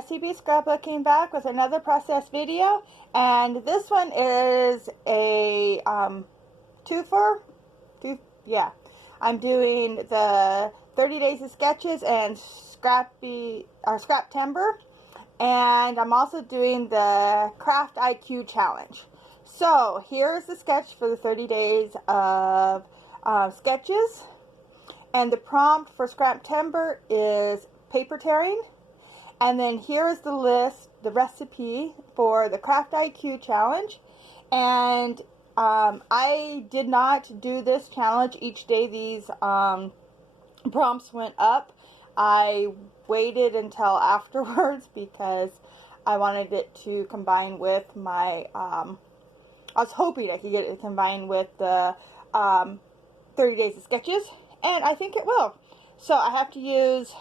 Jessie B scrapbooking back with another process video, and this one is a two, yeah. I'm doing the 30 days of sketches and Scraptember, and I'm also doing the Craft IQ challenge. So here's the sketch for the 30 days of sketches, and the prompt for Scraptember is paper tearing. And then here is the list, the recipe for the Craft IQ challenge. And I did not do this challenge each day these prompts went up. I waited until afterwards because I wanted it to combine with my, I was hoping I could get it to combine with the 30 days of sketches. And I think it will. So I have to use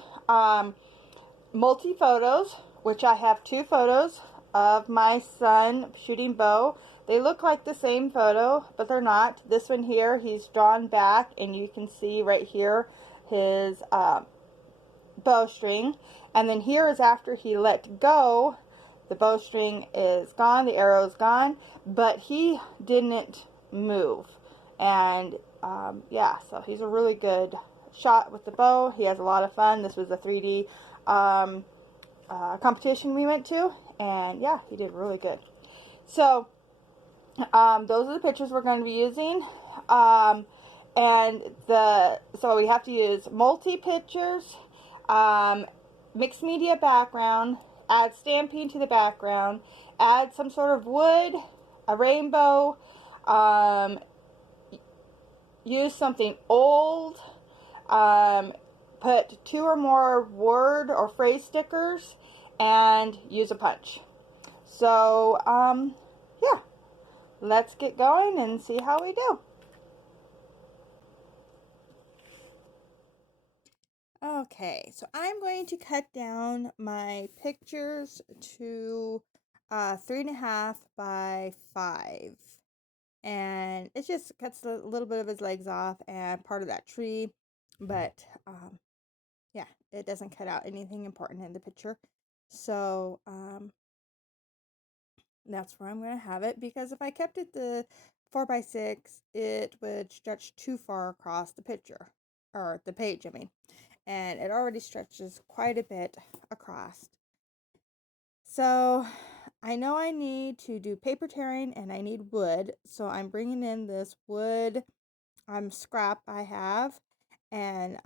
multi-photos, which I have two photos of my son shooting bow. They look like the same photo, but they're not. This one here, he's drawn back, and you can see right here his bowstring. And then here is after he let go. The bowstring is gone, the arrow is gone, but he didn't move. And yeah, so he's a really good shot with the bow. He has a lot of fun. This was a 3D competition we went to, and yeah, he did really good. So those are the pictures we're going to be using, and so we have to use multi pictures, mixed media background, add stamping to the background, add some sort of wood, a rainbow, use something old, put 2 or more word or phrase stickers, and use a punch. So, yeah, let's get going and see how we do. Okay, so I'm going to cut down my pictures to 3.5 by 5. And it just cuts a little bit of his legs off and part of that tree, but yeah, it doesn't cut out anything important in the picture. So that's where I'm going to have it, because if I kept it the 4x6, it would stretch too far across the picture, or the page, I mean, and it already stretches quite a bit across. So I know I need to do paper tearing and I need wood, so I'm bringing in this wood scrap I have, and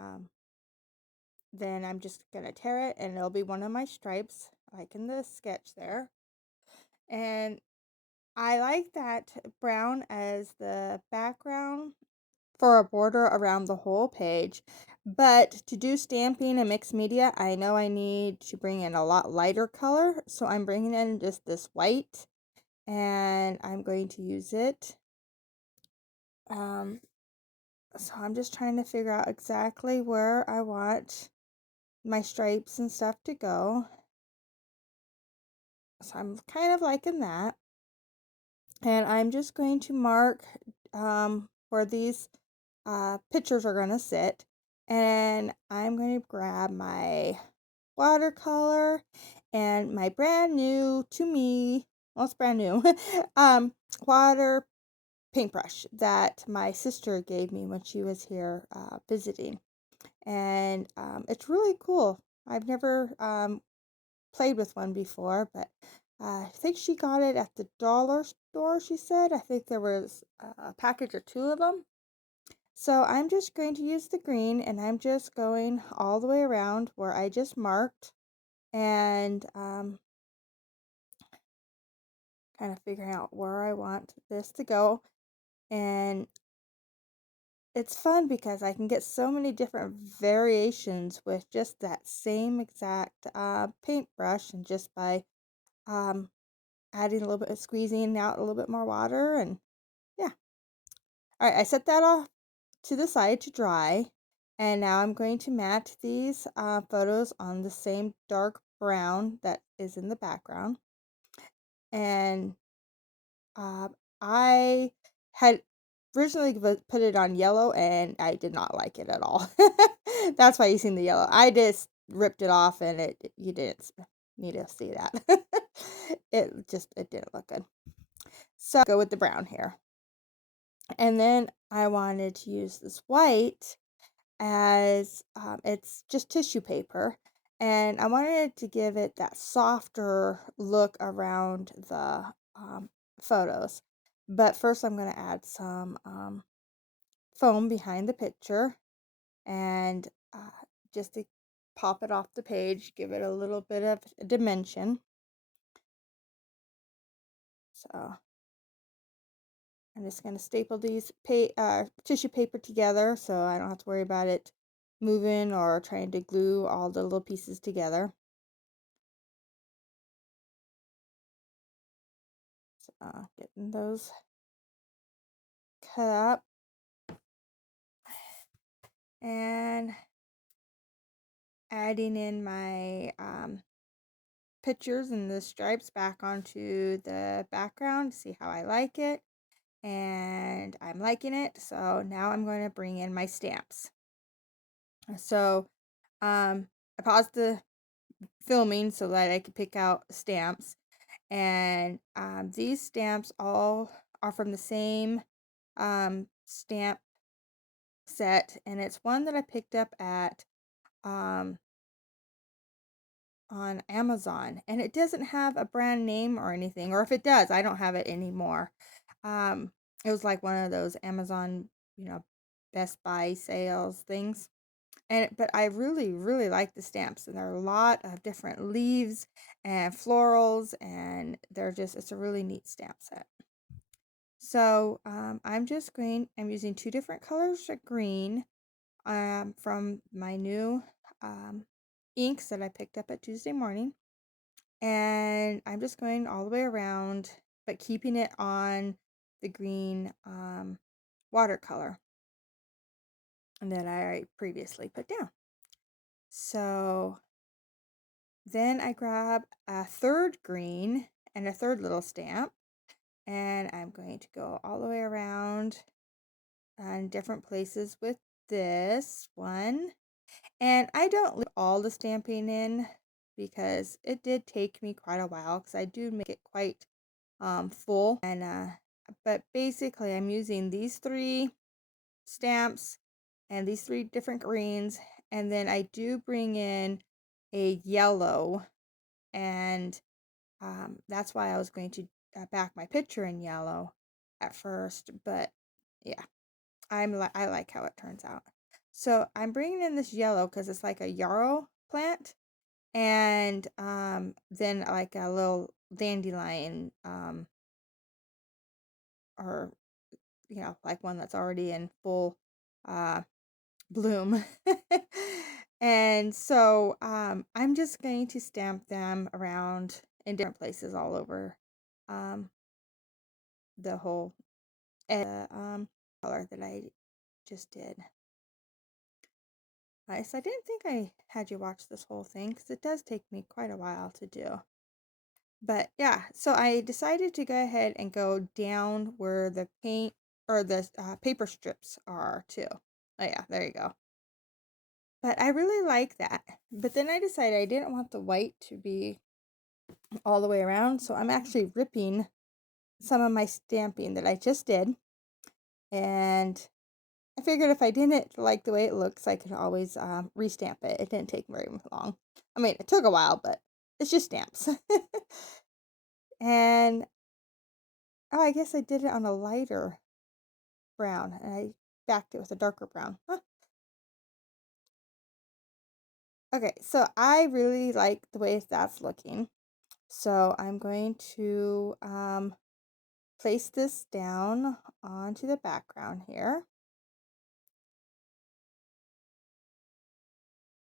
then I'm just going to tear it, and it'll be one of my stripes, like in the sketch there. And I like that brown as the background for a border around the whole page. But to do stamping and mixed media, I know I need to bring in a lot lighter color. So I'm bringing in just this white, and I'm going to use it. So I'm just trying to figure out exactly where I want my stripes and stuff to go. So I'm kind of liking that. And I'm just going to mark where these pictures are going to sit. And I'm going to grab my watercolor and my brand new, to me, well, it's brand new, water paintbrush that my sister gave me when she was here visiting. And it's really cool. I've never played with one before, but I think she got it at the dollar store, she said. I think there was a package or 2 of them. So I'm just going to use the green, and I'm just going all the way around where I just marked, and kind of figuring out where I want this to go. And it's fun because I can get so many different variations with just that same exact paintbrush, and just by adding a little bit of squeezing out a little bit more water. And yeah. All right, I set that off to the side to dry, and now I'm going to match these photos on the same dark brown that is in the background. And I had originally put it on yellow, and I did not like it at all. That's why you've seen the yellow. I just ripped it off, and you didn't need to see that. It didn't look good. So go with the brown here. And then I wanted to use this white as it's just tissue paper, and I wanted to give it that softer look around the photos. But first I'm going to add some foam behind the picture, and just to pop it off the page, give it a little bit of a dimension. So I'm just going to staple these tissue paper together so I don't have to worry about it moving or trying to glue all the little pieces together. So getting those cut up and adding in my pictures and the stripes back onto the background to see how I like it. And I'm liking it, so now I'm going to bring in my stamps. So I paused the filming so that I could pick out stamps, and these stamps all are from the same stamp set, and it's one that I picked up at on Amazon, and it doesn't have a brand name or anything, or if it does, I don't have it anymore. It was like one of those Amazon, Best Buy sales things. But I really like the stamps, and there are a lot of different leaves and florals, and it's a really neat stamp set. So I'm using two different colors of green from my new inks that I picked up at Tuesday morning. And I'm just going all the way around, but keeping it on the green watercolor that I previously put down. So then I grab a third green and a third little stamp, and I'm going to go all the way around in different places with this one. And I don't leave all the stamping in because it did take me quite a while, because I do make it quite full. And but basically I'm using these 3 stamps and these 3 different greens, and then I do bring in a yellow, and that's why I was going to back my picture in yellow at first, but yeah, I like how it turns out. So I'm bringing in this yellow because it's like a yarrow plant, and then like a little dandelion, or like one that's already in full bloom. And so I'm just going to stamp them around in different places all over the whole color that I just did. So I didn't think I had you watch this whole thing, because it does take me quite a while to do. But yeah, so I decided to go ahead and go down where the paint or the paper strips are too. Oh yeah, there you go. But I really like that. But then I decided I didn't want the white to be all the way around, so I'm actually ripping some of my stamping that I just did. And I figured if I didn't like the way it looks, I could always restamp it. It didn't take very long. I mean, it took a while, but it's just stamps. And, oh, I guess I did it on a lighter brown, and I backed it with a darker brown. Huh. Okay, so I really like the way that's looking. So I'm going to place this down onto the background here.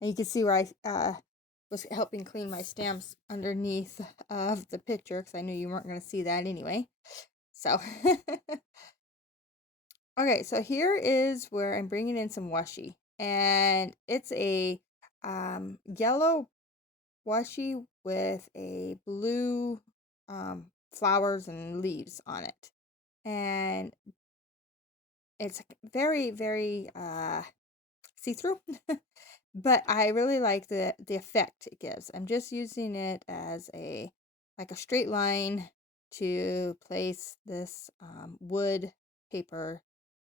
And you can see where I was helping clean my stamps underneath of the picture, because I knew you weren't going to see that anyway. So, okay, so here is where I'm bringing in some washi. And it's a yellow washi with a blue flowers and leaves on it. And it's very, very see-through. but I really like the effect it gives. I'm just using it as a like a straight line to place this wood paper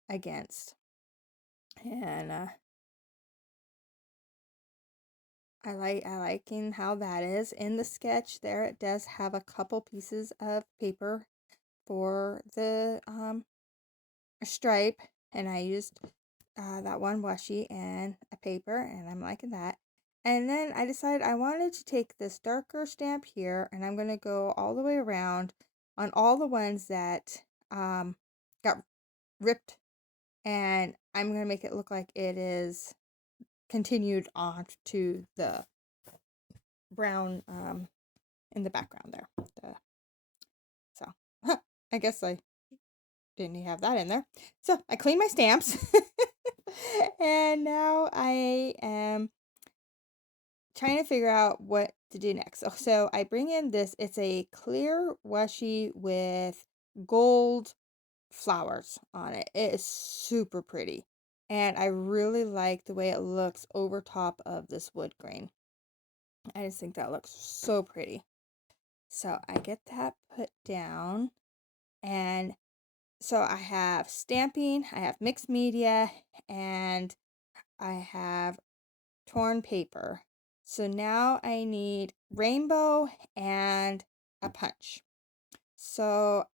against. And I liking how that is. In the sketch there, it does have a couple pieces of paper for the stripe, and I used that one washi and a paper, and I'm liking that. And then I decided I wanted to take this darker stamp here, and I'm going to go all the way around on all the ones that got ripped, and I'm going to make it look like it is continued on to the brown in the background there. So I guess I didn't have that in there. So I cleaned my stamps. And now I am trying to figure out what to do next. So I bring in this, it's a clear washi with gold flowers on it. It is super pretty. And I really like the way it looks over top of this wood grain. I just think that looks so pretty. So I get that put down, and so I have stamping, I have mixed media, and I have torn paper. So now I need rainbow and a punch. So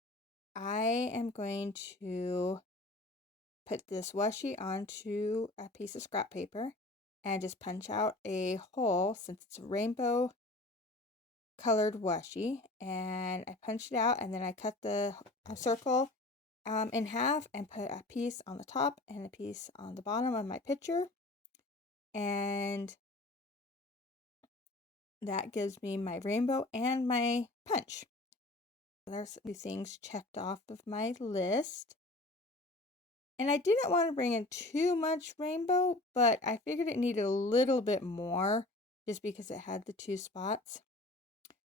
I am going to put this washi onto a piece of scrap paper and just punch out a hole, since it's a rainbow colored washi, and I punched it out, and then I cut the circle in half and put a piece on the top and a piece on the bottom of my picture, and that gives me my rainbow and my punch. There's a few things checked off of my list. And I didn't want to bring in too much rainbow, but I figured it needed a little bit more just because it had the two spots.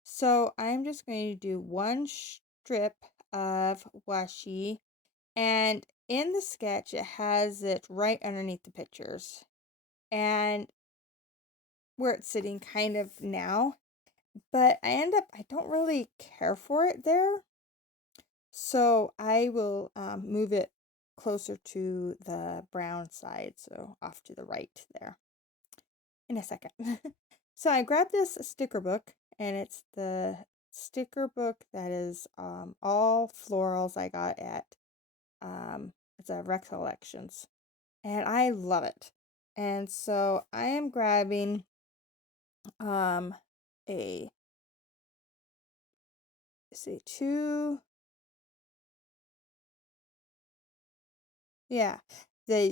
So I'm just going to do one strip of washi, and in the sketch it has it right underneath the pictures and where it's sitting kind of now, but I don't really care for it there, so I will move it closer to the brown side, so off to the right there in a second. So I grabbed this sticker book, and it's the sticker book that is all florals I got at it's a Recollections, and I love it. And so I am grabbing a see two, yeah,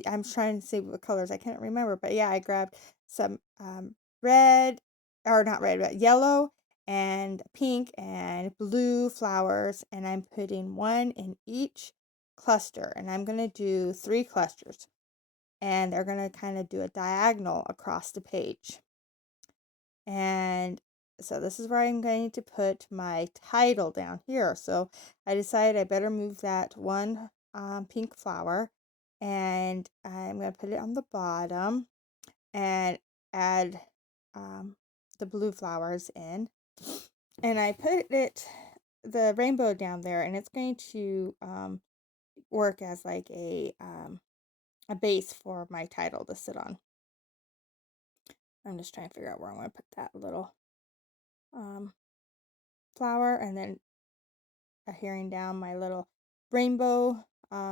I'm trying to see what colors, I can't remember, but yeah, I grabbed some red, or not red, but yellow and pink and blue flowers, and I'm putting one in each cluster, and I'm going to do 3 clusters, and they're going to kind of do a diagonal across the page. And so this is where I'm going to put my title down here. So I decided I better move that one pink flower, and I'm going to put it on the bottom and add the blue flowers in. And I put the rainbow down there, and it's going to work as like a base for my title to sit on. I'm just trying to figure out where I'm going to put that little flower, and then adhering down my little rainbow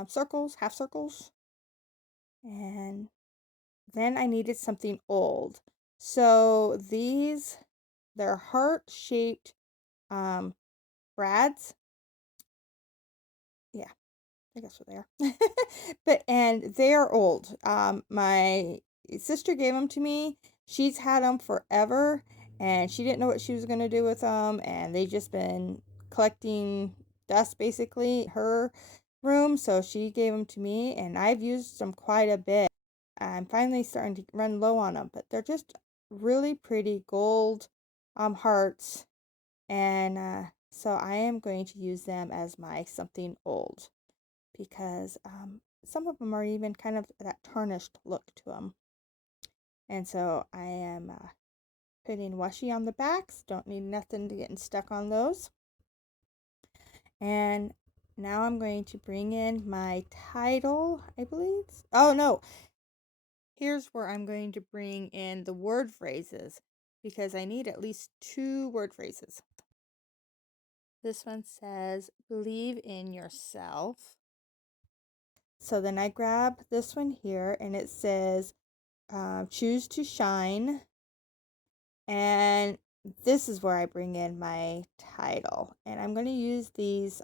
circles, half circles. And then I needed something old. So they're heart-shaped brads. Yeah, I guess what they are. And they are old. My sister gave them to me. She's had them forever, and she didn't know what she was going to do with them, and they just been collecting dust basically in her room, so she gave them to me, and I've used them quite a bit. I'm finally starting to run low on them, but they're just really pretty gold hearts, and so I am going to use them as my something old, because some of them are even kind of that tarnished look to them. And so I am putting washi on the backs. Don't need nothing to getting stuck on those. And now I'm going to bring in my title, I believe. Oh, no. Here's where I'm going to bring in the word phrases because I need at least 2 word phrases. This one says, believe in yourself. So then I grab this one here and it says, choose to shine. And this is where I bring in my title. And I'm going to use these,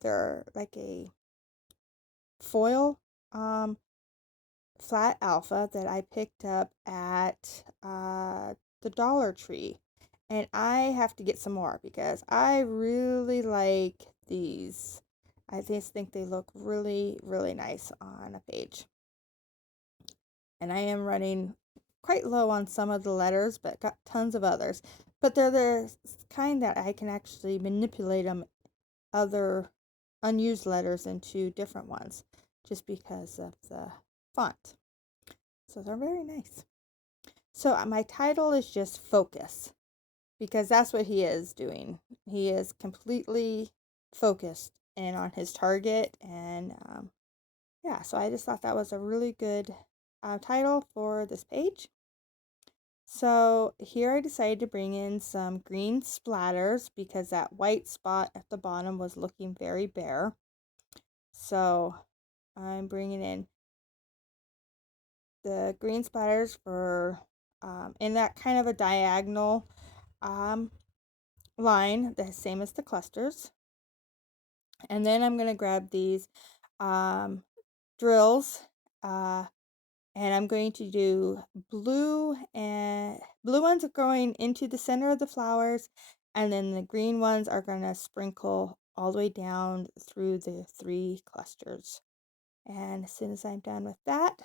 they're like a foil flat alpha that I picked up at the Dollar Tree. And I have to get some more because I really like these. I just think they look really, really nice on a page. And I am running quite low on some of the letters, but got tons of others. But they're the kind that I can actually manipulate them, other unused letters into different ones, just because of the font. So they're very nice. So my title is just focus, because that's what he is doing. He is completely focused and on his target. And yeah, so I just thought that was a really good title for this page. So here I decided to bring in some green splatters because that white spot at the bottom was looking very bare. So I'm bringing in the green splatters for in that kind of a diagonal line, the same as the clusters. And then I'm going to grab these drills and I'm going to do blue, and blue ones are going into the center of the flowers, and then the green ones are going to sprinkle all the way down through the 3 clusters. And as soon as I'm done with that,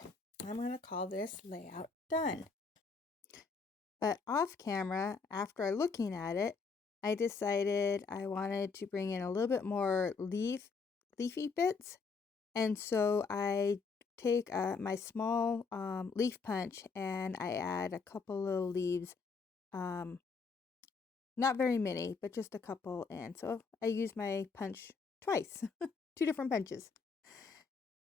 I'm going to call this layout done. But off camera, after looking at it, I decided I wanted to bring in a little bit more leafy bits. And so I take my small leaf punch and I add a couple little leaves. Not very many, but just a couple in. So I use my punch twice, 2 different punches.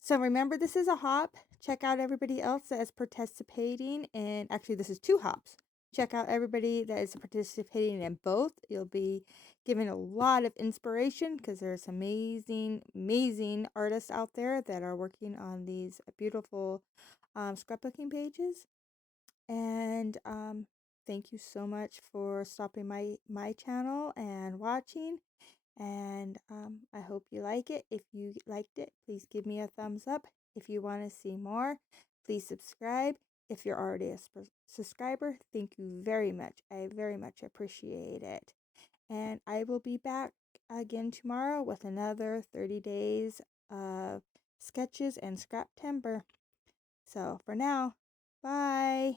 So remember, this is a hop. Check out everybody else that is participating. And actually, this is 2 hops. Check out everybody that is participating in both. You'll be given a lot of inspiration because there's amazing, amazing artists out there that are working on these beautiful scrapbooking pages. And thank you so much for stopping my channel and watching. And I hope you like it. If you liked it, please give me a thumbs up. If you want to see more, please subscribe. If you're already a subscriber, thank you very much. I very much appreciate it. And I will be back again tomorrow with another 30 days of sketches and Scraptember. So for now, bye.